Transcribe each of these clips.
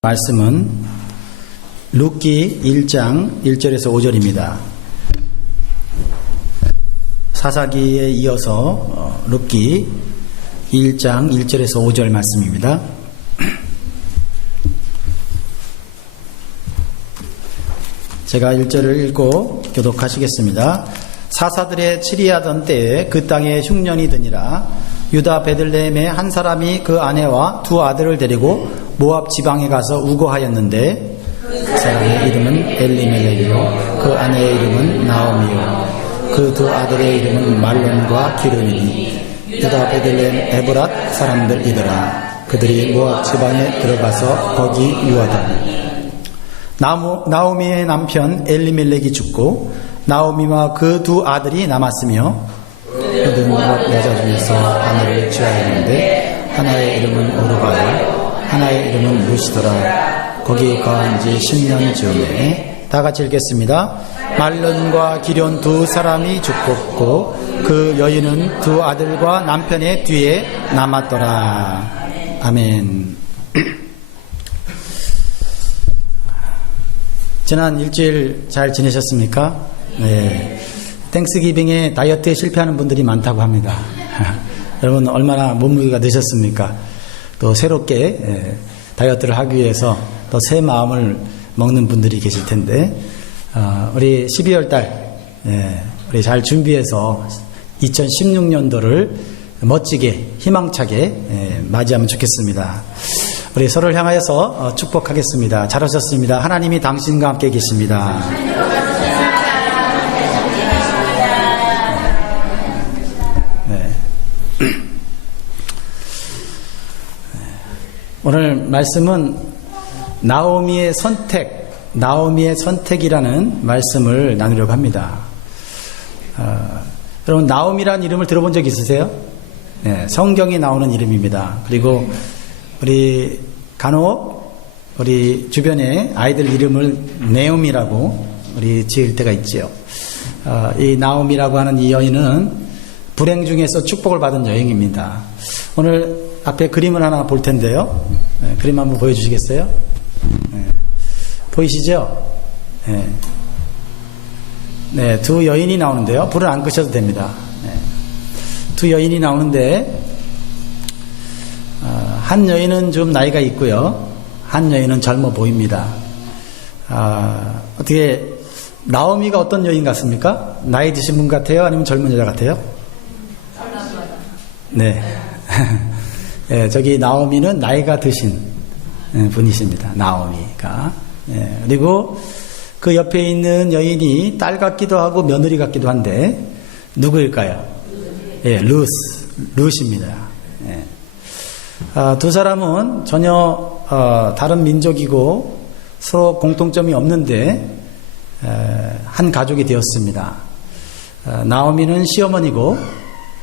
말씀은 룻기 1장 1절에서 5절입니다. 사사기에 이어서 룻기 1장 1절에서 5절 말씀입니다. 제가 1절을 읽고 교독하시겠습니다. 사사들의 치리하던 때에 그 땅에 흉년이 드니라. 유다 베들레헴의 한 사람이 그 아내와 두 아들을 데리고 모압 지방에 가서 우거하였는데 그 사람의 이름은 엘리멜렉이요 그 아내의 이름은 나오미요 그 두 아들의 이름은 말론과 기르니니 유다 베들레헴 에브랏 사람들이더라. 그들이 모압 지방에 들어가서 거기 유하더니 나오미의 남편 엘리멜렉이 죽고 나오미와 그 두 아들이 남았으며 그들은 모압 여자 중에서 하나를 취하였는데 하나의 이름은 오르바요 하나의 이름은 루시더라. 거기 거한 지 10년 즈음에 다 같이 읽겠습니다. 말론과 기련 두 사람이 죽었고 그 여인은 두 아들과 남편의 뒤에 남았더라. 아멘. 지난 일주일 잘 지내셨습니까? 네. 땡스기빙에 다이어트에 실패하는 분들이 많다고 합니다. 여러분 얼마나 몸무게가 드셨습니까? 또 새롭게 다이어트를 하기 위해서 또 새 마음을 먹는 분들이 계실 텐데 우리 12월 달 우리 잘 준비해서 2016년도를 멋지게 희망차게 맞이하면 좋겠습니다. 우리 서로를 향하여서 축복하겠습니다. 잘하셨습니다. 하나님이 당신과 함께 계십니다. 오늘 말씀은 나오미의 선택이라는 말씀을 나누려고 합니다. 여러분 나오미라는 이름을 들어본 적 있으세요? 네, 성경에 나오는 이름입니다. 그리고 우리 간혹 우리 주변에 아이들 이름을 네오미라고 우리 지을 때가 있지요. 이 나오미라고 하는 이 여인은 불행 중에서 축복을 받은 여인입니다. 오늘 앞에 그림을 하나 볼 텐데요. 그림 한번 보여주시겠어요? 보이시죠? 네, 두 여인이 나오는데요. 불을 안 끄셔도 됩니다. 두 여인이 나오는데 한 여인은 좀 나이가 있고요. 한 여인은 젊어 보입니다. 어떻게 나오미가 어떤 여인 같습니까? 나이 드신 분 같아요? 아니면 젊은 여자 같아요? 네. 저기 나오미는 나이가 드신 분이십니다. 나오미가. 그리고 그 옆에 있는 여인이 딸 같기도 하고 며느리 같기도 한데 누구일까요? 룻입니다. 두 사람은 전혀 다른 민족이고 서로 공통점이 없는데 한 가족이 되었습니다. 나오미는 시어머니고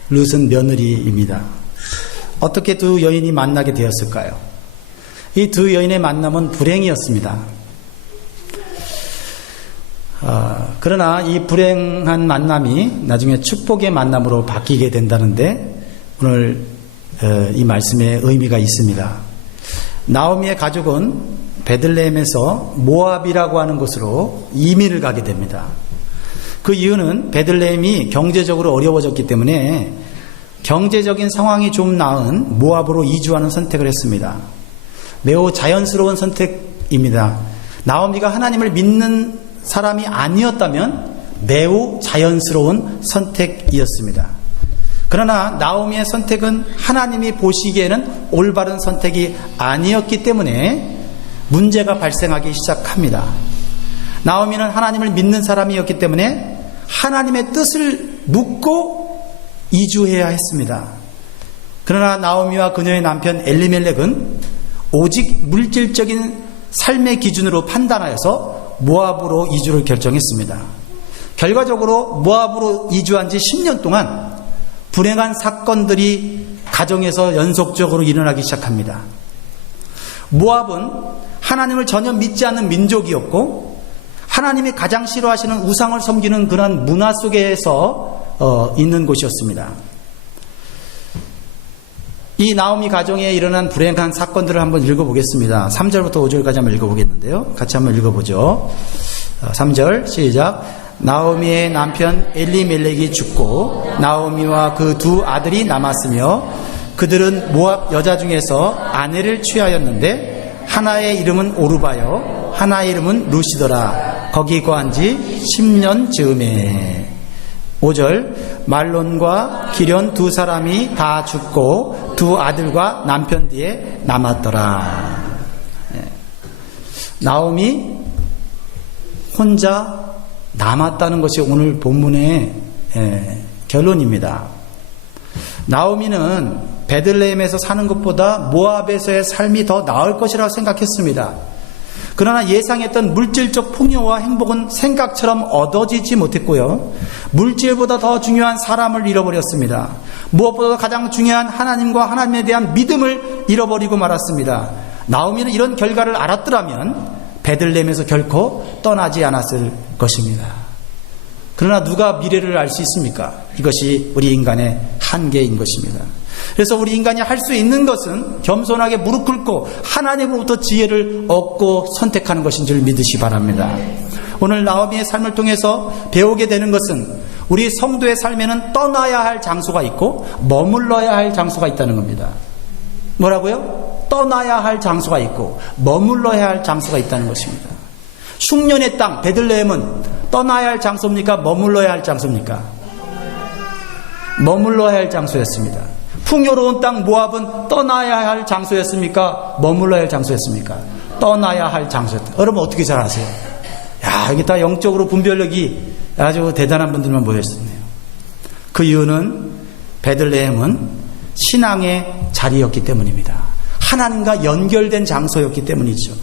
룻은 며느리입니다. 어떻게 두 여인이 만나게 되었을까요? 이 두 여인의 만남은 불행이었습니다. 그러나 이 불행한 만남이 나중에 축복의 만남으로 바뀌게 된다는데 오늘 이 말씀에 의미가 있습니다. 나오미의 가족은 베들레헴에서 모압이라고 하는 곳으로 이민을 가게 됩니다. 그 이유는 베들레헴이 경제적으로 어려워졌기 때문에 경제적인 상황이 좀 나은 모압으로 이주하는 선택을 했습니다. 매우 자연스러운 선택입니다. 나오미가 하나님을 믿는 사람이 아니었다면 매우 자연스러운 선택이었습니다. 그러나 나오미의 선택은 하나님이 보시기에는 올바른 선택이 아니었기 때문에 문제가 발생하기 시작합니다. 나오미는 하나님을 믿는 사람이었기 때문에 하나님의 뜻을 묻고 이주해야 했습니다. 그러나 나오미와 그녀의 남편 엘리멜렉은 오직 물질적인 삶의 기준으로 판단하여서 모압으로 이주를 결정했습니다. 결과적으로 모압으로 이주한 지 10년 동안 불행한 사건들이 가정에서 연속적으로 일어나기 시작합니다. 모압은 하나님을 전혀 믿지 않는 민족이었고 하나님이 가장 싫어하시는 우상을 섬기는 그런 문화 속에서 있는 곳이었습니다. 이 나오미 가정에 일어난 불행한 사건들을 한번 읽어보겠습니다. 3절부터 5절까지 한번 읽어보겠는데요. 같이 한번 읽어보죠. 3절 시작. 나오미의 남편 엘리멜렉이 죽고 나오미와 그 두 아들이 남았으며 그들은 모압 여자 중에서 아내를 취하였는데 하나의 이름은 오르바요 하나의 이름은 루시더라. 거기 거한 지 10년 즈음에. 5절 말론과 기련 두 사람이 다 죽고 두 아들과 남편 뒤에 남았더라. 나오미 혼자 남았다는 것이 오늘 본문의 결론입니다. 나오미는 베들레헴에서 사는 것보다 모압에서의 삶이 더 나을 것이라고 생각했습니다. 그러나 예상했던 물질적 풍요와 행복은 생각처럼 얻어지지 못했고요. 물질보다 더 중요한 사람을 잃어버렸습니다. 무엇보다 가장 중요한 하나님과 하나님에 대한 믿음을 잃어버리고 말았습니다. 나오미는 이런 결과를 알았더라면 베들레헴에서 결코 떠나지 않았을 것입니다. 그러나 누가 미래를 알 수 있습니까? 이것이 우리 인간의 한계인 것입니다. 그래서 우리 인간이 할 수 있는 것은 겸손하게 무릎 꿇고 하나님으로부터 지혜를 얻고 선택하는 것인 줄 믿으시 바랍니다. 오늘 나오미의 삶을 통해서 배우게 되는 것은 우리 성도의 삶에는 떠나야 할 장소가 있고 머물러야 할 장소가 있다는 겁니다. 뭐라고요? 떠나야 할 장소가 있고 머물러야 할 장소가 있다는 것입니다. 흉년의 땅 베들레헴은 떠나야 할 장소입니까? 머물러야 할 장소입니까? 머물러야 할 장소였습니다. 풍요로운 땅 모압은 떠나야 할 장소였습니까? 머물러야 할 장소였습니까? 떠나야 할 장소였다. 여러분 어떻게 잘 아세요? 야, 이게 다 영적으로 분별력이 아주 대단한 분들만 모였었네요. 그 이유는 베들레헴은 신앙의 자리였기 때문입니다. 하나님과 연결된 장소였기 때문이죠.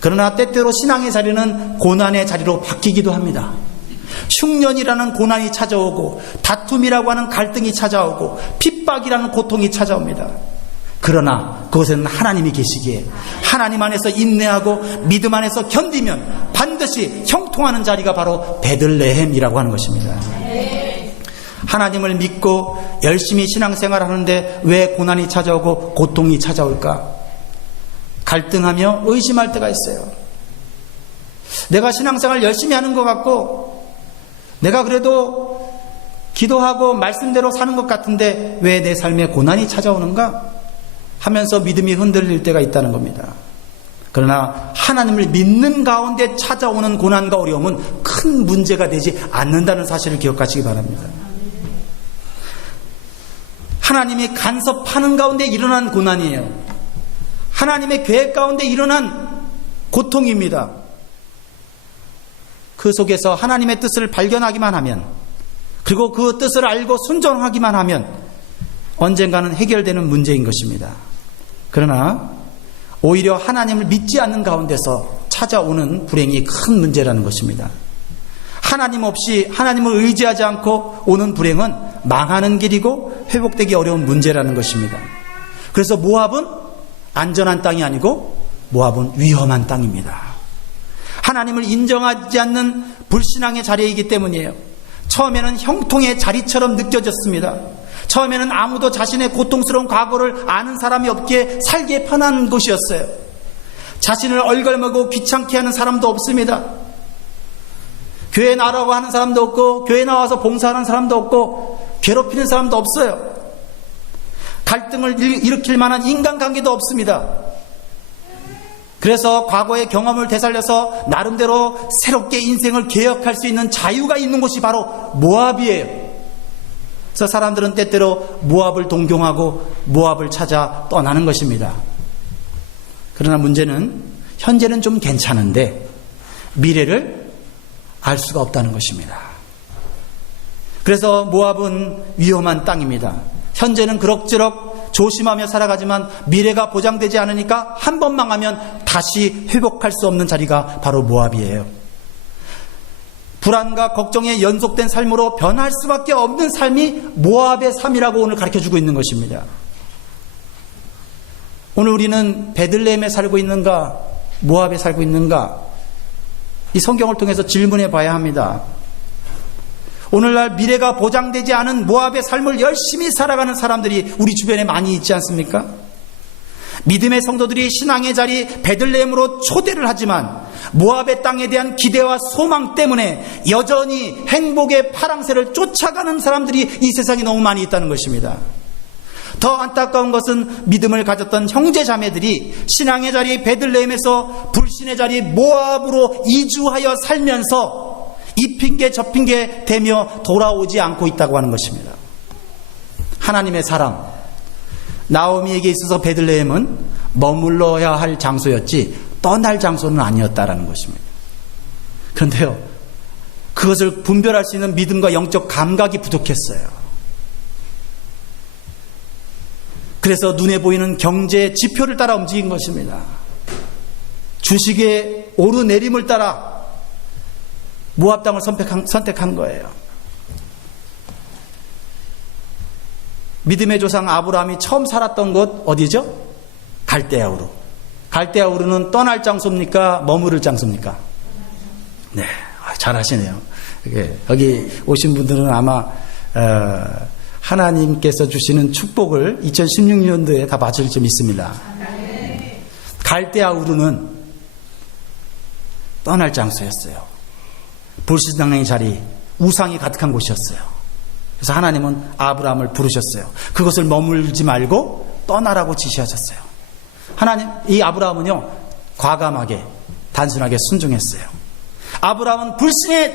그러나 때때로 신앙의 자리는 고난의 자리로 바뀌기도 합니다. 흉년이라는 고난이 찾아오고 다툼이라고 하는 갈등이 찾아오고 핍박이라는 고통이 찾아옵니다. 그러나 그곳에는 하나님이 계시기에 하나님 안에서 인내하고 믿음 안에서 견디면 반드시 형통하는 자리가 바로 베들레헴이라고 하는 것입니다. 하나님을 믿고 열심히 신앙생활을 하는데 왜 고난이 찾아오고 고통이 찾아올까? 갈등하며 의심할 때가 있어요. 내가 신앙생활 열심히 하는 것 같고 내가 그래도 기도하고 말씀대로 사는 것 같은데 왜 내 삶에 고난이 찾아오는가 하면서 믿음이 흔들릴 때가 있다는 겁니다. 그러나 하나님을 믿는 가운데 찾아오는 고난과 어려움은 큰 문제가 되지 않는다는 사실을 기억하시기 바랍니다. 하나님이 간섭하는 가운데 일어난 고난이에요. 하나님의 계획 가운데 일어난 고통입니다. 그 속에서 하나님의 뜻을 발견하기만 하면, 그리고 그 뜻을 알고 순종하기만 하면 언젠가는 해결되는 문제인 것입니다. 그러나 오히려 하나님을 믿지 않는 가운데서 찾아오는 불행이 큰 문제라는 것입니다. 하나님 없이 하나님을 의지하지 않고 오는 불행은 망하는 길이고 회복되기 어려운 문제라는 것입니다. 그래서 모압은 안전한 땅이 아니고 모압은 위험한 땅입니다. 하나님을 인정하지 않는 불신앙의 자리이기 때문이에요. 처음에는 형통의 자리처럼 느껴졌습니다. 처음에는 아무도 자신의 고통스러운 과거를 아는 사람이 없기에 살기에 편한 곳이었어요. 자신을 얼걸매고 귀찮게 하는 사람도 없습니다. 교회 나라고 하는 사람도 없고 교회 나와서 봉사하는 사람도 없고 괴롭히는 사람도 없어요. 갈등을 일으킬 만한 인간관계도 없습니다. 그래서 과거의 경험을 되살려서 나름대로 새롭게 인생을 개혁할 수 있는 자유가 있는 곳이 바로 모압이에요. 그래서 사람들은 때때로 모압을 동경하고 모압을 찾아 떠나는 것입니다. 그러나 문제는 현재는 좀 괜찮은데 미래를 알 수가 없다는 것입니다. 그래서 모압은 위험한 땅입니다. 현재는 그럭저럭 조심하며 살아가지만 미래가 보장되지 않으니까 한 번 망하면 다시 회복할 수 없는 자리가 바로 모압이에요. 불안과 걱정에 연속된 삶으로 변할 수밖에 없는 삶이 모압의 삶이라고 오늘 가르쳐주고 있는 것입니다. 오늘 우리는 베들레헴에 살고 있는가 모압에 살고 있는가 이 성경을 통해서 질문해 봐야 합니다. 오늘날 미래가 보장되지 않은 모압의 삶을 열심히 살아가는 사람들이 우리 주변에 많이 있지 않습니까? 믿음의 성도들이 신앙의 자리 베들레헴으로 초대를 하지만 모압의 땅에 대한 기대와 소망 때문에 여전히 행복의 파랑새를 쫓아가는 사람들이 이 세상에 너무 많이 있다는 것입니다. 더 안타까운 것은 믿음을 가졌던 형제 자매들이 신앙의 자리 베들레헴에서 불신의 자리 모압으로 이주하여 살면서 이 핑계 저 핑계 대며 돌아오지 않고 있다고 하는 것입니다. 하나님의 사람 나오미에게 있어서 베들레헴은 머물러야 할 장소였지 떠날 장소는 아니었다라는 것입니다. 그런데요, 그것을 분별할 수 있는 믿음과 영적 감각이 부족했어요. 그래서 눈에 보이는 경제 지표를 따라 움직인 것입니다. 주식의 오르내림을 따라 모압 땅을 선택한 거예요. 믿음의 조상 아브라함이 처음 살았던 곳 어디죠? 갈대아 우르. 갈대아 우르는 떠날 장소입니까? 머무를 장소입니까? 네, 잘하시네요. 여기 오신 분들은 아마 하나님께서 주시는 축복을 2016년도에 다 받을 점 있습니다. 갈대아 우르는 떠날 장소였어요. 불신앙의 자리, 우상이 가득한 곳이었어요. 그래서 하나님은 아브라함을 부르셨어요. 그것을 머물지 말고 떠나라고 지시하셨어요. 하나님, 이 아브라함은요, 과감하게, 단순하게 순종했어요. 아브라함은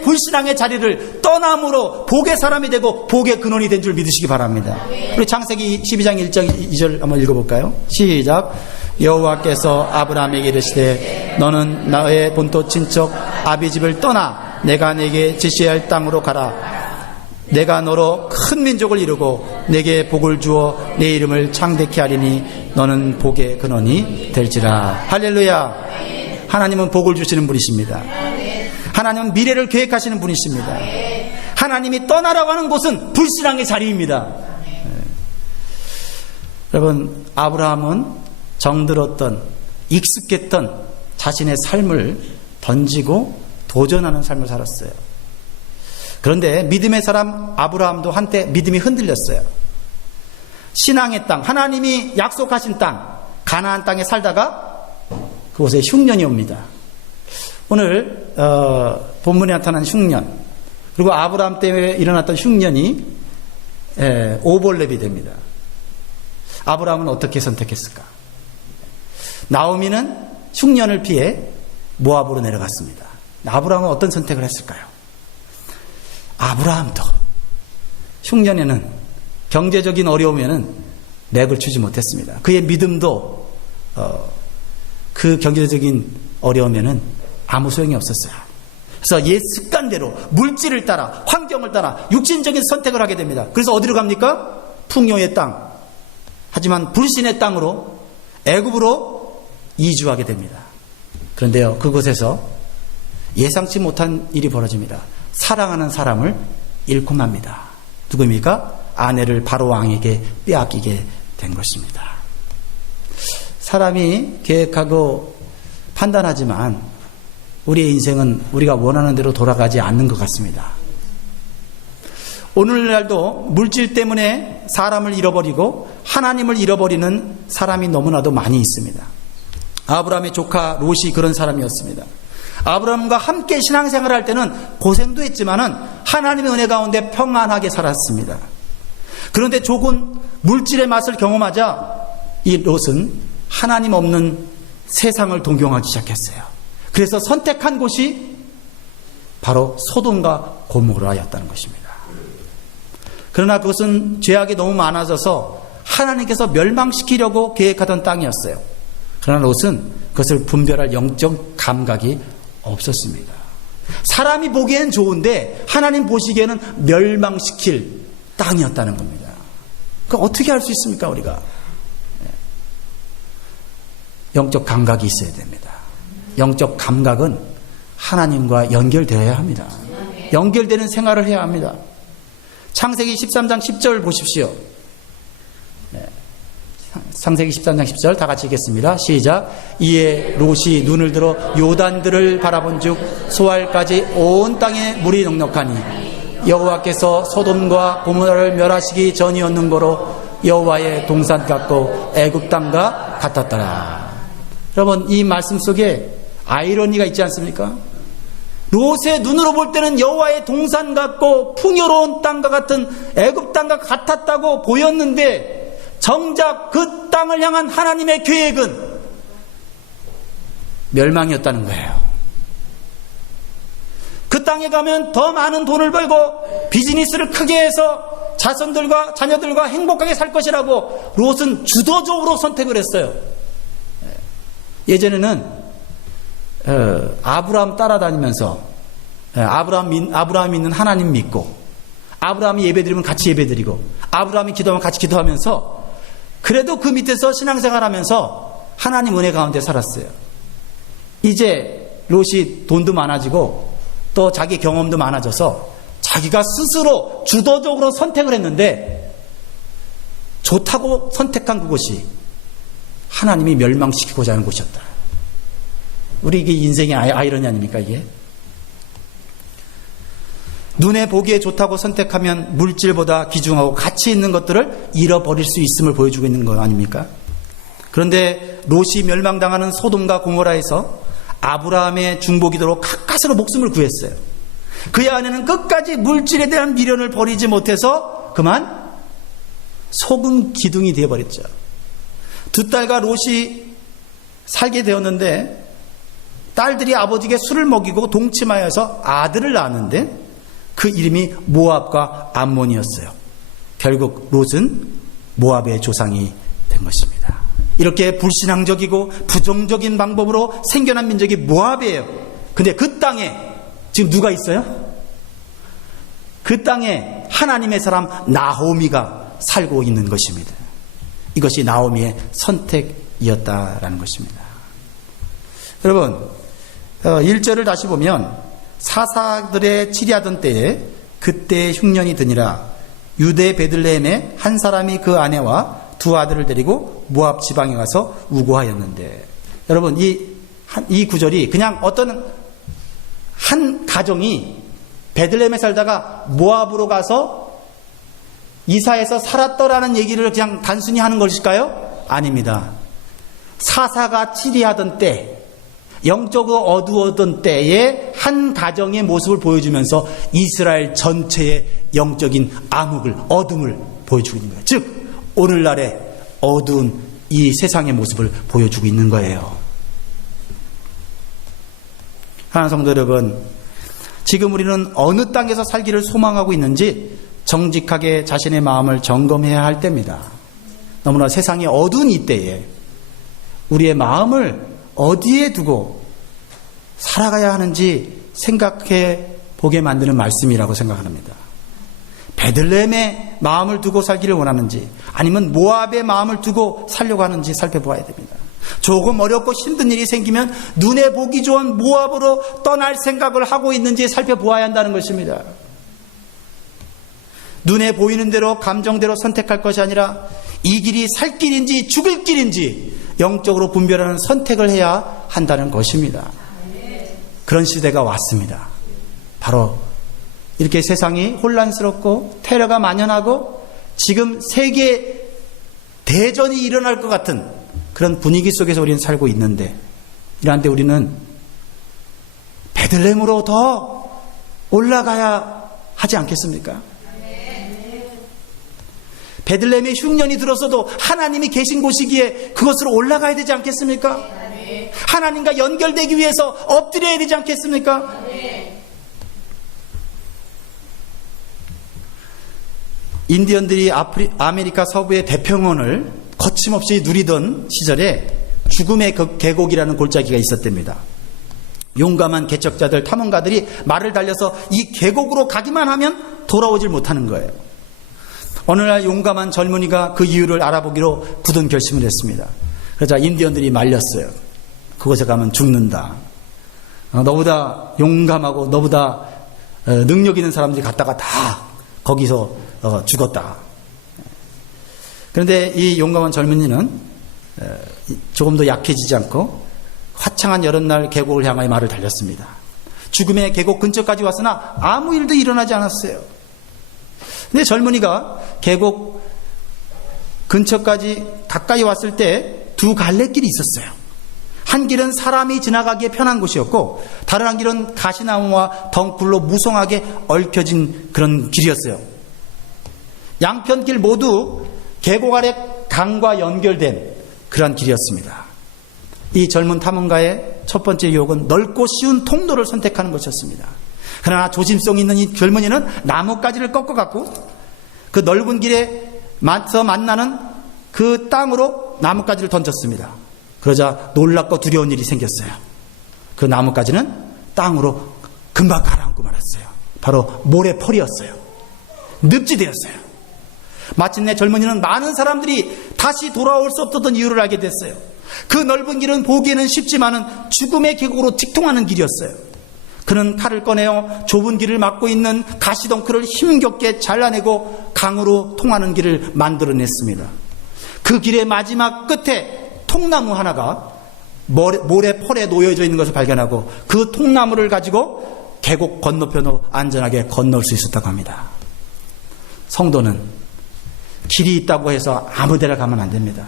불신앙의 자리를 떠남으로 복의 사람이 되고 복의 근원이 된 줄 믿으시기 바랍니다. 우리 창세기 12장 1절 2절 한번 읽어볼까요? 시작. 여호와께서 아브라함에게 이르시되 너는 나의 본토 친척 아비집을 떠나 내가 내게 지시할 땅으로 가라. 내가 너로 큰 민족을 이루고 내게 복을 주어 내 이름을 창대케 하리니 너는 복의 근원이 될지라. 할렐루야. 하나님은 복을 주시는 분이십니다. 하나님은 미래를 계획하시는 분이십니다. 하나님이 떠나라고 하는 곳은 불신앙의 자리입니다. 여러분, 아브라함은 정들었던, 익숙했던 자신의 삶을 던지고 도전하는 삶을 살았어요. 그런데 믿음의 사람 아브라함도 한때 믿음이 흔들렸어요. 신앙의 땅, 하나님이 약속하신 땅, 가나안 땅에 살다가 그곳에 흉년이 옵니다. 오늘 본문에 나타난 흉년, 그리고 아브라함 때문에 일어났던 흉년이 오볼렙이 됩니다. 아브라함은 어떻게 선택했을까? 나오미는 흉년을 피해 모압으로 내려갔습니다. 아브라함은 어떤 선택을 했을까요? 아브라함도 흉년에는, 경제적인 어려움에는 맥을 추지 못했습니다. 그의 믿음도 그 경제적인 어려움에는 아무 소용이 없었어요. 그래서 옛 습관대로 물질을 따라, 환경을 따라 육신적인 선택을 하게 됩니다. 그래서 어디로 갑니까? 풍요의 땅. 하지만 불신의 땅으로, 애굽으로 이주하게 됩니다. 그런데요, 그곳에서 예상치 못한 일이 벌어집니다. 사랑하는 사람을 잃고 맙니다. 누구입니까? 아내를 바로 왕에게 빼앗기게 된 것입니다. 사람이 계획하고 판단하지만 우리의 인생은 우리가 원하는 대로 돌아가지 않는 것 같습니다. 오늘날도 물질 때문에 사람을 잃어버리고 하나님을 잃어버리는 사람이 너무나도 많이 있습니다. 아브라함의 조카 롯이 그런 사람이었습니다. 아브라함과 함께 신앙생활을 할 때는 고생도 했지만은 하나님의 은혜 가운데 평안하게 살았습니다. 그런데 조금 물질의 맛을 경험하자 이 롯은 하나님 없는 세상을 동경하기 시작했어요. 그래서 선택한 곳이 바로 소돔과 고모라였다는 것입니다. 그러나 그것은 죄악이 너무 많아져서 하나님께서 멸망시키려고 계획하던 땅이었어요. 그러나 롯은 그것을 분별할 영적 감각이 없었습니다. 사람이 보기에는 좋은데 하나님 보시기에는 멸망시킬 땅이었다는 겁니다. 그럼 어떻게 할 수 있습니까, 우리가? 영적 감각이 있어야 됩니다. 영적 감각은 하나님과 연결되어야 합니다. 연결되는 생활을 해야 합니다. 창세기 13장 10절 보십시오. 창세기 13장 10절 다 같이 읽겠습니다. 시작. 이에 롯이 눈을 들어 요단들을 바라본즉 소알까지 온 땅에 물이 넉넉하니 여호와께서 소돔과 고모라를 멸하시기 전이었는 거로 여호와의 동산 같고 애굽 땅과 같았더라. 여러분, 이 말씀 속에 아이러니가 있지 않습니까? 롯의 눈으로 볼 때는 여호와의 동산 같고 풍요로운 땅과 같은 애굽 땅과 같았다고 보였는데, 정작 그 땅을 향한 하나님의 계획은 멸망이었다는 거예요. 그 땅에 가면 더 많은 돈을 벌고 비즈니스를 크게 해서 자손들과 자녀들과 행복하게 살 것이라고 롯은 주도적으로 선택을 했어요. 예전에는 아브라함 따라다니면서 아브라함 믿는 하나님 믿고, 아브라함이 예배드리면 같이 예배드리고, 아브라함이 기도하면 같이 기도하면서, 그래도 그 밑에서 신앙생활하면서 하나님 은혜 가운데 살았어요. 이제 롯이 돈도 많아지고 또 자기 경험도 많아져서 자기가 스스로 주도적으로 선택을 했는데, 좋다고 선택한 그곳이 하나님이 멸망시키고자 하는 곳이었다. 우리 이게 인생의 아이러니 아닙니까, 이게? 눈에 보기에 좋다고 선택하면 물질보다 귀중하고 가치 있는 것들을 잃어버릴 수 있음을 보여주고 있는 거 아닙니까? 그런데 롯이 멸망당하는 소돔과 고모라에서 아브라함의 중보기도로 가까스로 목숨을 구했어요. 그의 아내는 끝까지 물질에 대한 미련을 버리지 못해서 그만 소금 기둥이 되어버렸죠. 두 딸과 롯이 살게 되었는데, 딸들이 아버지에게 술을 먹이고 동침하여서 아들을 낳았는데 그 이름이 모압과 암몬이었어요. 결국 롯은 모압의 조상이 된 것입니다. 이렇게 불신앙적이고 부정적인 방법으로 생겨난 민족이 모압이에요. 근데 그 땅에 지금 누가 있어요? 그 땅에 하나님의 사람 나오미가 살고 있는 것입니다. 이것이 나오미의 선택이었다라는 것입니다. 여러분, 1절을 다시 보면, 사사들의 치리하던 때에 그때 흉년이 드니라. 유대 베들레헴에 한 사람이 그 아내와 두 아들을 데리고 모압 지방에 가서 우고하였는데, 여러분, 이 구절이 그냥 어떤 한 가정이 베들레헴에 살다가 모압으로 가서 이사해서 살았더라는 얘기를 그냥 단순히 하는 것일까요? 아닙니다. 사사가 치리하던 때, 영적으로 어두웠던 때에 한 가정의 모습을 보여주면서 이스라엘 전체의 영적인 암흑을, 어둠을 보여주고 있는 거예요. 즉 오늘날의 어두운 이 세상의 모습을 보여주고 있는 거예요. 하나님 성도 여러분, 지금 우리는 어느 땅에서 살기를 소망하고 있는지 정직하게 자신의 마음을 점검해야 할 때입니다. 너무나 세상이 어두운 이때에 우리의 마음을 어디에 두고 살아가야 하는지 생각해 보게 만드는 말씀이라고 생각합니다. 베들레헴에 마음을 두고 살기를 원하는지, 아니면 모압의 마음을 두고 살려고 하는지 살펴보아야 됩니다. 조금 어렵고 힘든 일이 생기면 눈에 보기 좋은 모압으로 떠날 생각을 하고 있는지 살펴보아야 한다는 것입니다. 눈에 보이는 대로 감정대로 선택할 것이 아니라 이 길이 살 길인지 죽을 길인지 영적으로 분별하는 선택을 해야 한다는 것입니다. 그런 시대가 왔습니다. 바로 이렇게 세상이 혼란스럽고 테러가 만연하고 지금 세계 대전이 일어날 것 같은 그런 분위기 속에서 우리는 살고 있는데, 이러한데 우리는 베들레헴으로 더 올라가야 하지 않겠습니까? 베들레헴에 흉년이 들었어도 하나님이 계신 곳이기에 그것으로 올라가야 되지 않겠습니까? 하나님과 연결되기 위해서 엎드려야 되지 않겠습니까? 인디언들이 아메리카 서부의 대평원을 거침없이 누리던 시절에 죽음의 계곡이라는 골짜기가 있었답니다. 용감한 개척자들, 탐험가들이 말을 달려서 이 계곡으로 가기만 하면 돌아오질 못하는 거예요. 어느 날 용감한 젊은이가 그 이유를 알아보기로 굳은 결심을 했습니다. 그러자 인디언들이 말렸어요. 그곳에 가면 죽는다. 너보다 용감하고 너보다 능력 있는 사람들이 갔다가 다 거기서 죽었다. 그런데 이 용감한 젊은이는 조금도 약해지지 않고 화창한 여름날 계곡을 향하여 말을 달렸습니다. 죽음의 계곡 근처까지 왔으나 아무 일도 일어나지 않았어요. 근데 젊은이가 계곡 근처까지 가까이 왔을 때 두 갈래길이 있었어요. 한 길은 사람이 지나가기에 편한 곳이었고 다른 한 길은 가시나무와 덩굴로 무성하게 얽혀진 그런 길이었어요. 양편 길 모두 계곡 아래 강과 연결된 그런 길이었습니다. 이 젊은 탐험가의 첫 번째 유혹은 넓고 쉬운 통로를 선택하는 것이었습니다. 그러나 조심성 있는 이 젊은이는 나뭇가지를 꺾어갖고 그 넓은 길에 만나는 그 땅으로 나뭇가지를 던졌습니다. 그러자 놀랍고 두려운 일이 생겼어요. 그 나뭇가지는 땅으로 금방 가라앉고 말았어요. 바로 모래펄이었어요. 늪지대였어요. 마침내 젊은이는 많은 사람들이 다시 돌아올 수 없었던 이유를 알게 됐어요. 그 넓은 길은 보기에는 쉽지만은 죽음의 계곡으로 직통하는 길이었어요. 그는 칼을 꺼내어 좁은 길을 막고 있는 가시덩굴을 힘겹게 잘라내고 강으로 통하는 길을 만들어냈습니다. 그 길의 마지막 끝에 통나무 하나가 모래펄에 놓여져 있는 것을 발견하고 그 통나무를 가지고 계곡 건너편으로 안전하게 건널 수 있었다고 합니다. 성도는 길이 있다고 해서 아무 데나 가면 안 됩니다.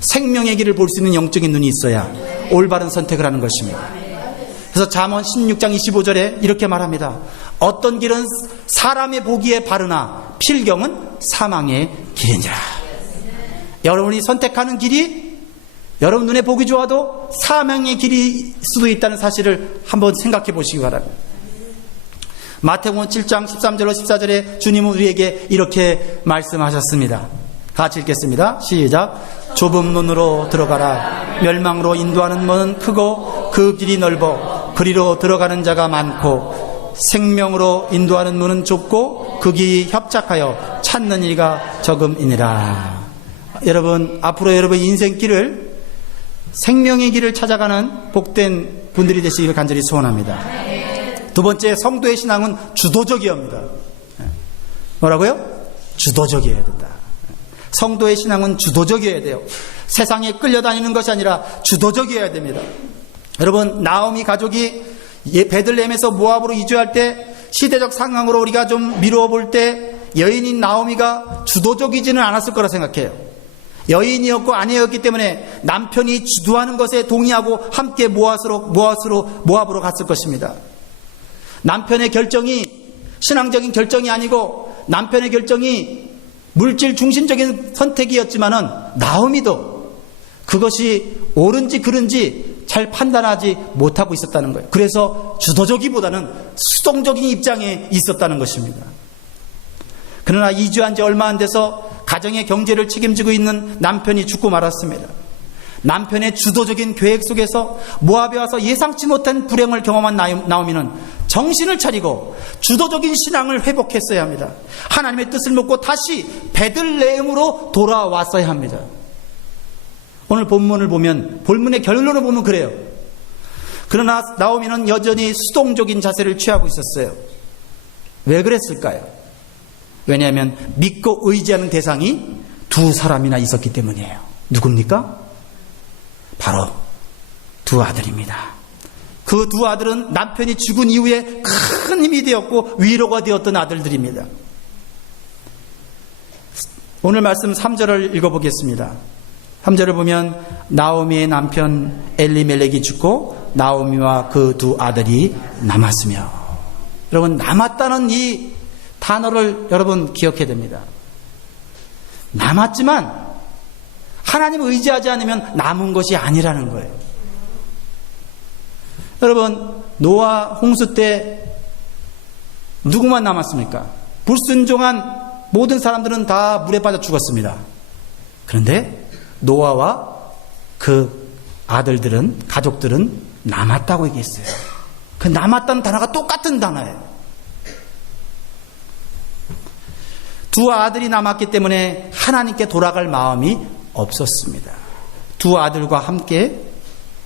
생명의 길을 볼 수 있는 영적인 눈이 있어야 올바른 선택을 하는 것입니다. 그래서 잠언 16장 25절에 이렇게 말합니다. 어떤 길은 사람의 보기에 바르나 필경은 사망의 길이니라. 여러분이 선택하는 길이 여러분 눈에 보기 좋아도 사망의 길일 수도 있다는 사실을 한번 생각해 보시기 바랍니다. 마태복음 7장 13절로 14절에 주님은 우리에게 이렇게 말씀하셨습니다. 같이 읽겠습니다. 시작. 좁은 문으로 들어가라. 멸망으로 인도하는 문은 크고 그 길이 넓어 그리로 들어가는 자가 많고 생명으로 인도하는 문은 좁고 그 길이 협착하여 찾는 이가 적음이니라. 여러분, 앞으로 여러분 인생길을 생명의 길을 찾아가는 복된 분들이 되시기를 간절히 소원합니다. 두 번째, 성도의 신앙은 주도적이어야 합니다. 뭐라고요? 주도적이어야 된다. 성도의 신앙은 주도적이어야 돼요. 세상에 끌려다니는 것이 아니라 주도적이어야 됩니다. 여러분, 나오미 가족이 베들레헴에서 모압으로 이주할 때 시대적 상황으로 우리가 좀 미루어 볼 때 여인인 나오미가 주도적이지는 않았을 거라 생각해요. 여인이었고 아내였기 때문에 남편이 주도하는 것에 동의하고 함께 모압으로 갔을 것입니다. 남편의 결정이 신앙적인 결정이 아니고 남편의 결정이 물질 중심적인 선택이었지만은 나오미도 그것이 옳은지 그른지 잘 판단하지 못하고 있었다는 거예요. 그래서 주도적이보다는 수동적인 입장에 있었다는 것입니다. 그러나 이주한 지 얼마 안 돼서 가정의 경제를 책임지고 있는 남편이 죽고 말았습니다. 남편의 주도적인 계획 속에서 모압에 와서 예상치 못한 불행을 경험한 나오미는 정신을 차리고 주도적인 신앙을 회복했어야 합니다. 하나님의 뜻을 묻고 다시 베들레헴으로 돌아왔어야 합니다. 오늘 본문을 보면 본문의 결론을 보면 그래요. 그러나 나오미는 여전히 수동적인 자세를 취하고 있었어요. 왜 그랬을까요? 왜냐하면 믿고 의지하는 대상이 두 사람이나 있었기 때문이에요. 누굽니까? 바로 두 아들입니다. 그 두 아들은 남편이 죽은 이후에 큰 힘이 되었고 위로가 되었던 아들들입니다. 오늘 말씀 3절을 읽어보겠습니다. 3절을 보면 나오미의 남편 엘리멜렉이 죽고 나오미와 그 두 아들이 남았으며, 여러분, 남았다는 이 단어를 여러분 기억해야 됩니다. 남았지만 하나님을 의지하지 않으면 남은 것이 아니라는 거예요. 여러분, 노아 홍수 때 누구만 남았습니까? 불순종한 모든 사람들은 다 물에 빠져 죽었습니다. 그런데 노아와 그 아들들은, 가족들은 남았다고 얘기했어요. 그 남았다는 단어가 똑같은 단어예요. 두 아들이 남았기 때문에 하나님께 돌아갈 마음이 없었습니다. 두 아들과 함께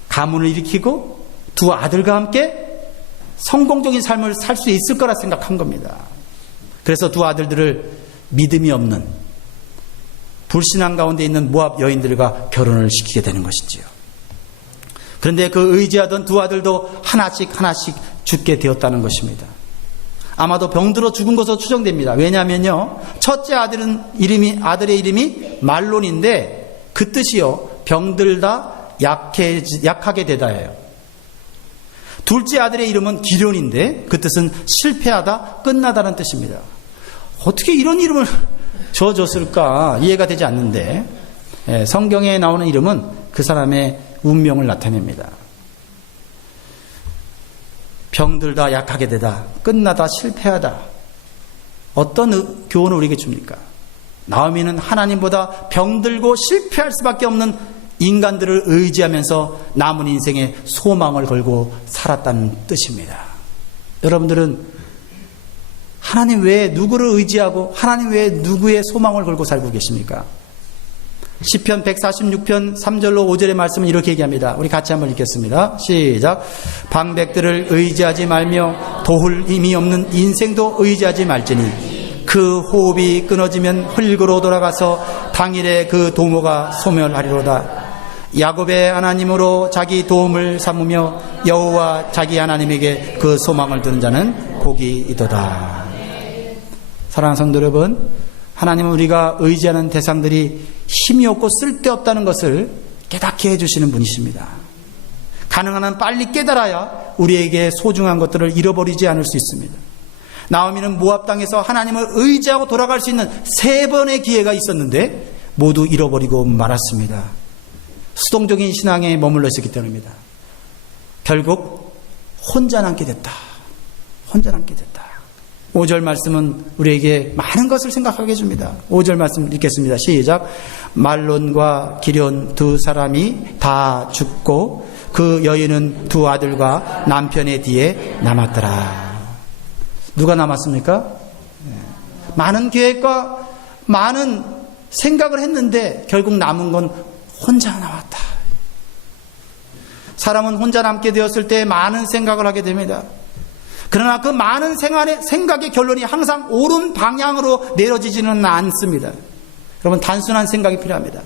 가문을 일으키고 두 아들과 함께 성공적인 삶을 살 수 있을 거라 생각한 겁니다. 그래서 두 아들들을 믿음이 없는 불신앙 가운데 있는 모압 여인들과 결혼을 시키게 되는 것이지요. 그런데 그 의지하던 두 아들도 하나씩 죽게 되었다는 것입니다. 아마도 병들어 죽은 것으로 추정됩니다. 왜냐하면요, 첫째 아들의 이름이 말론인데 그 뜻이요, 병들다 약하게 되다예요. 둘째 아들의 이름은 기련인데 그 뜻은 실패하다 끝나다는 뜻입니다. 어떻게 이런 이름을 줘줬을까 이해가 되지 않는데, 성경에 나오는 이름은 그 사람의 운명을 나타냅니다. 병들다 약하게 되다, 끝나다 실패하다. 어떤 교훈을 우리에게 줍니까? 나오미는 하나님보다 병들고 실패할 수밖에 없는 인간들을 의지하면서 남은 인생에 소망을 걸고 살았다는 뜻입니다. 여러분들은 하나님 외에 누구를 의지하고 하나님 외에 누구의 소망을 걸고 살고 계십니까? 시편 146편 3절로 5절의 말씀은 이렇게 얘기합니다. 우리 같이 한번 읽겠습니다. 시작. 방백들을 의지하지 말며 도울 힘이 없는 인생도 의지하지 말지니 그 호흡이 끊어지면 흙으로 돌아가서 당일에 그 도모가 소멸하리로다. 야곱의 하나님으로 자기 도움을 삼으며 여호와 자기 하나님에게 그 소망을 두는 자는 복이 있도다. 사랑하는 성도 여러분, 하나님은 우리가 의지하는 대상들이 힘이 없고 쓸데없다는 것을 깨닫게 해주시는 분이십니다. 가능한 한 빨리 깨달아야 우리에게 소중한 것들을 잃어버리지 않을 수 있습니다. 나오미는 모압 땅에서 하나님을 의지하고 돌아갈 수 있는 3번의 기회가 있었는데 모두 잃어버리고 말았습니다. 수동적인 신앙에 머물러 있었기 때문입니다. 결국 혼자 남게 됐다. 혼자 남게 됐다. 5절 말씀은 우리에게 많은 것을 생각하게 해줍니다. 5절 말씀 읽겠습니다. 시작. 말론과 기련 두 사람이 다 죽고 그 여인은 두 아들과 남편의 뒤에 남았더라. 누가 남았습니까? 많은 계획과 많은 생각을 했는데 결국 남은 건 혼자 남았다. 사람은 혼자 남게 되었을 때 많은 생각을 하게 됩니다. 그러나 그 많은 생각의 결론이 항상 옳은 방향으로 내려지지는 않습니다. 여러분, 단순한 생각이 필요합니다.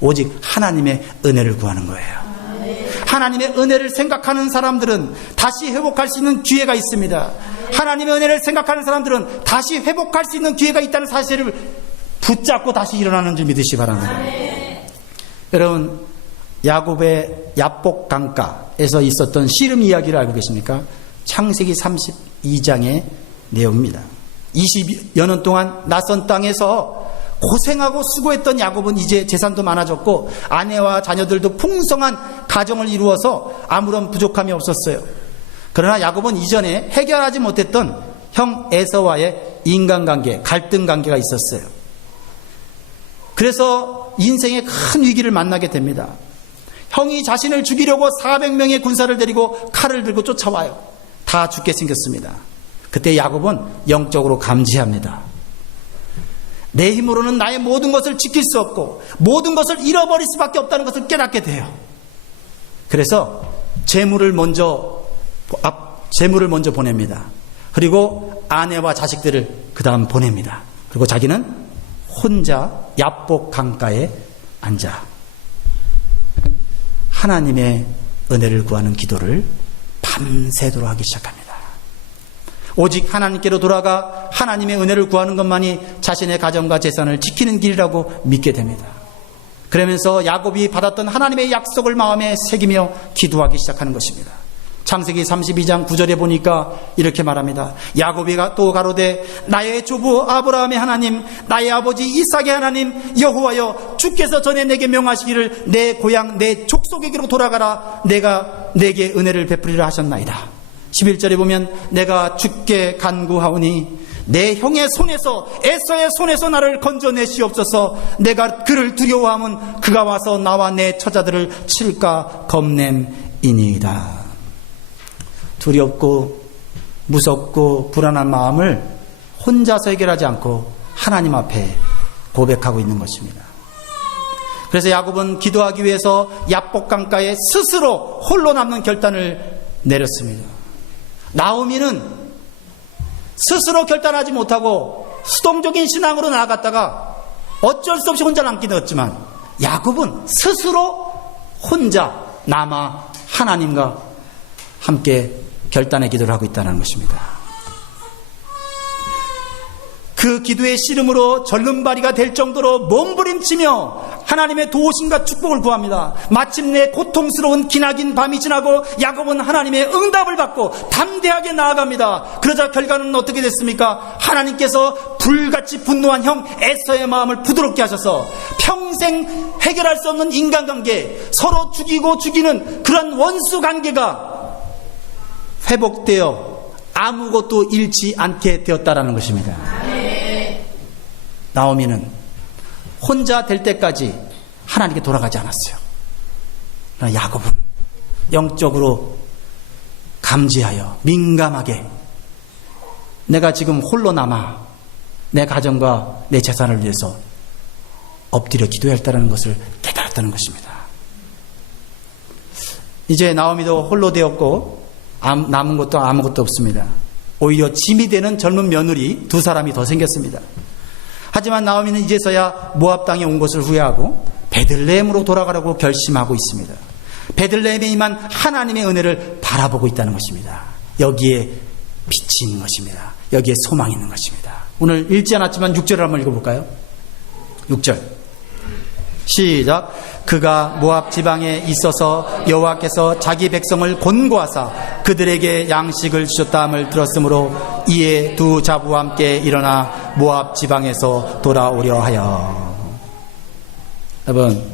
오직 하나님의 은혜를 구하는 거예요. 하나님의 은혜를 생각하는 사람들은 다시 회복할 수 있는 기회가 있습니다. 하나님의 은혜를 생각하는 사람들은 다시 회복할 수 있는 기회가 있다는 사실을 붙잡고 다시 일어나는 줄 믿으시기 바랍니다. 여러분, 야곱의 야복 강가에서 있었던 씨름 이야기를 알고 계십니까? 창세기 32장의 내용입니다. 20여 년 동안 낯선 땅에서 고생하고 수고했던 야곱은 이제 재산도 많아졌고 아내와 자녀들도 풍성한 가정을 이루어서 아무런 부족함이 없었어요. 그러나 야곱은 이전에 해결하지 못했던 형 에서와의 인간관계, 갈등관계가 있었어요. 그래서 인생의 큰 위기를 만나게 됩니다. 형이 자신을 죽이려고 400명의 군사를 데리고 칼을 들고 쫓아와요. 다 죽게 생겼습니다. 그때 야곱은 영적으로 감지합니다. 내 힘으로는 나의 모든 것을 지킬 수 없고 모든 것을 잃어버릴 수밖에 없다는 것을 깨닫게 돼요. 그래서 재물을 먼저 보냅니다. 그리고 아내와 자식들을 그 다음 보냅니다. 그리고 자기는 혼자 야복 강가에 앉아 하나님의 은혜를 구하는 기도를 밤새도록 하기 시작합니다. 오직 하나님께로 돌아가 하나님의 은혜를 구하는 것만이 자신의 가정과 재산을 지키는 길이라고 믿게 됩니다. 그러면서 야곱이 받았던 하나님의 약속을 마음에 새기며 기도하기 시작하는 것입니다. 창세기 32장 9절에 보니까 이렇게 말합니다. 야곱이 또 가로되 나의 조부 아브라함의 하나님, 나의 아버지 이삭의 하나님 여호와여, 주께서 전에 내게 명하시기를 내 고향 내 족속에게로 돌아가라, 내가 내게 은혜를 베푸리라 하셨나이다. 11절에 보면 내가 주께 간구하오니 내 형의 손에서 에서의 손에서 나를 건져내시옵소서. 내가 그를 두려워하면 그가 와서 나와 내 처자들을 칠까 겁냄이니이다. 두렵고 무섭고 불안한 마음을 혼자서 해결하지 않고 하나님 앞에 고백하고 있는 것입니다. 그래서 야곱은 기도하기 위해서 야복 강가에 스스로 홀로 남는 결단을 내렸습니다. 나오미는 스스로 결단하지 못하고 수동적인 신앙으로 나아갔다가 어쩔 수 없이 혼자 남게 되었지만, 야곱은 스스로 혼자 남아 하나님과 함께 결단의 기도를 하고 있다는 것입니다. 그 기도의 씨름으로 절름발이가 될 정도로 몸부림치며 하나님의 도우심과 축복을 구합니다. 마침내 고통스러운 기나긴 밤이 지나고 야곱은 하나님의 응답을 받고 담대하게 나아갑니다. 그러자 결과는 어떻게 됐습니까? 하나님께서 불같이 분노한 형 에서의 마음을 부드럽게 하셔서 평생 해결할 수 없는 인간관계, 서로 죽이고 죽이는 그런 원수 관계가 회복되어 아무것도 잃지 않게 되었다라는 것입니다. 나오미는 혼자 될 때까지 하나님께 돌아가지 않았어요. 그러나 야곱은 영적으로 감지하여 민감하게 내가 지금 홀로 남아 내 가정과 내 재산을 위해서 엎드려 기도해야 했다는 것을 깨달았다는 것입니다. 이제 나오미도 홀로 되었고 남은 것도 아무것도 없습니다. 오히려 짐이 되는 젊은 며느리 두 사람이 더 생겼습니다. 하지만 나오미는 이제서야 모압 땅에 온 것을 후회하고 베들레헴으로 돌아가려고 결심하고 있습니다. 베들레헴에 임한 하나님의 은혜를 바라보고 있다는 것입니다. 여기에 빛이 있는 것입니다. 여기에 소망이 있는 것입니다. 오늘 읽지 않았지만 6절을 한번 읽어볼까요? 6절 시작. 그가 모압 지방에 있어서 여호와께서 자기 백성을 권고하사 그들에게 양식을 주셨다함을 들었으므로 이에 두 자부와 함께 일어나 모압 지방에서 돌아오려 하여. 여러분,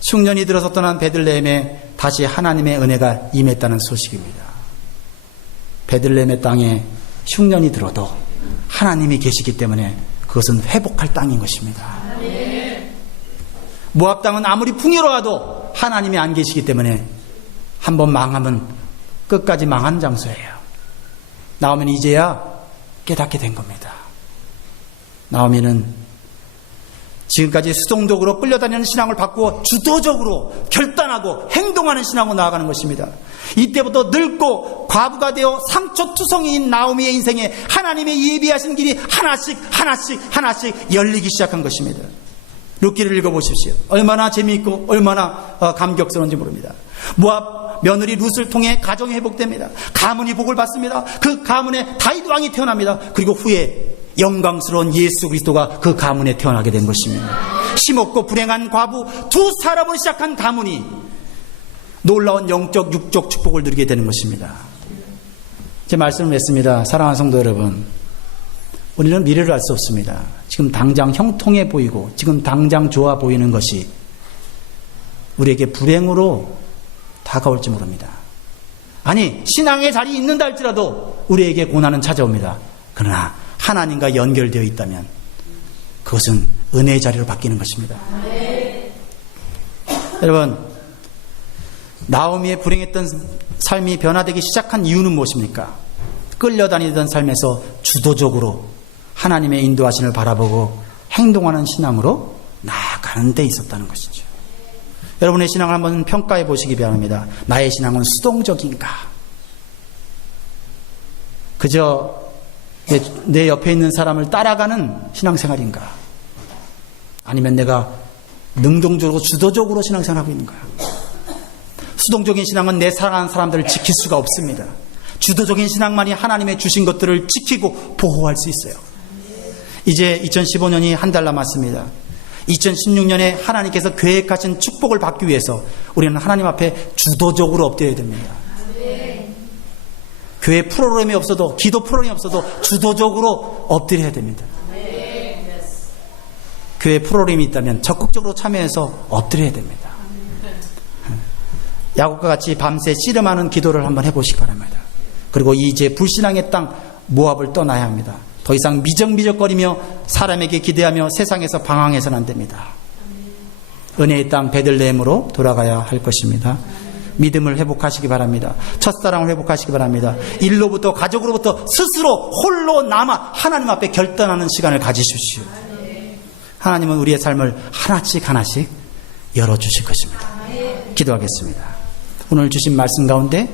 흉년이 들어서 떠난 베들레헴에 다시 하나님의 은혜가 임했다는 소식입니다. 베들레헴의 땅에 흉년이 들어도 하나님이 계시기 때문에 그것은 회복할 땅인 것입니다. 모압 땅은 아무리 풍요로워도 하나님이 안 계시기 때문에 한번 망하면 끝까지 망한 장소예요. 나오미는 이제야 깨닫게 된 겁니다. 나오미는 지금까지 수동적으로 끌려다니는 신앙을 바꾸어 주도적으로 결단하고 행동하는 신앙으로 나아가는 것입니다. 이때부터 늙고 과부가 되어 상처투성이인 나오미의 인생에 하나님의 예비하신 길이 하나씩 열리기 시작한 것입니다. 룻기를 읽어보십시오. 얼마나 재미있고 얼마나 감격스러운지 모릅니다. 모압 며느리 룻을 통해 가정이 회복됩니다. 가문이 복을 받습니다. 그 가문에 다윗 왕이 태어납니다. 그리고 후에 영광스러운 예수 그리스도가 그 가문에 태어나게 된 것입니다. 힘없고 불행한 과부 두 사람으로 시작한 가문이 놀라운 영적 육적 축복을 누리게 되는 것입니다. 제 말씀을 했습니다. 사랑하는 성도 여러분, 우리는 미래를 알 수 없습니다. 지금 당장 형통해 보이고 지금 당장 좋아 보이는 것이 우리에게 불행으로 다가올지 모릅니다. 아니, 신앙의 자리에 있는다 할지라도 우리에게 고난은 찾아옵니다. 그러나 하나님과 연결되어 있다면 그것은 은혜의 자리로 바뀌는 것입니다. 여러분, 나오미의 불행했던 삶이 변화되기 시작한 이유는 무엇입니까? 끌려다니던 삶에서 주도적으로 하나님의 인도하심을 바라보고 행동하는 신앙으로 나아가는 데 있었다는 것이죠. 여러분의 신앙을 한번 평가해 보시기 바랍니다. 나의 신앙은 수동적인가? 그저 내 옆에 있는 사람을 따라가는 신앙생활인가? 아니면 내가 능동적으로 주도적으로 신앙생활하고 있는가? 수동적인 신앙은 내 사랑하는 사람들을 지킬 수가 없습니다. 주도적인 신앙만이 하나님의 주신 것들을 지키고 보호할 수 있어요. 이제 2015년이 한 달 남았습니다. 2016년에 하나님께서 계획하신 축복을 받기 위해서 우리는 하나님 앞에 주도적으로 엎드려야 됩니다. 교회 프로그램이 없어도, 기도 프로그램이 없어도 주도적으로 엎드려야 됩니다. 교회 프로그램이 있다면 적극적으로 참여해서 엎드려야 됩니다. 야곱과 같이 밤새 씨름하는 기도를 한번 해보시기 바랍니다. 그리고 이제 불신앙의 땅 모압을 떠나야 합니다. 더 이상 미적미적거리며 사람에게 기대하며 세상에서 방황해서는 안 됩니다. 은혜의 땅 베들레헴으로 돌아가야 할 것입니다. 믿음을 회복하시기 바랍니다. 첫사랑을 회복하시기 바랍니다. 일로부터 가족으로부터 스스로 홀로 남아 하나님 앞에 결단하는 시간을 가지십시오. 하나님은 우리의 삶을 하나씩 열어주실 것입니다. 기도하겠습니다. 오늘 주신 말씀 가운데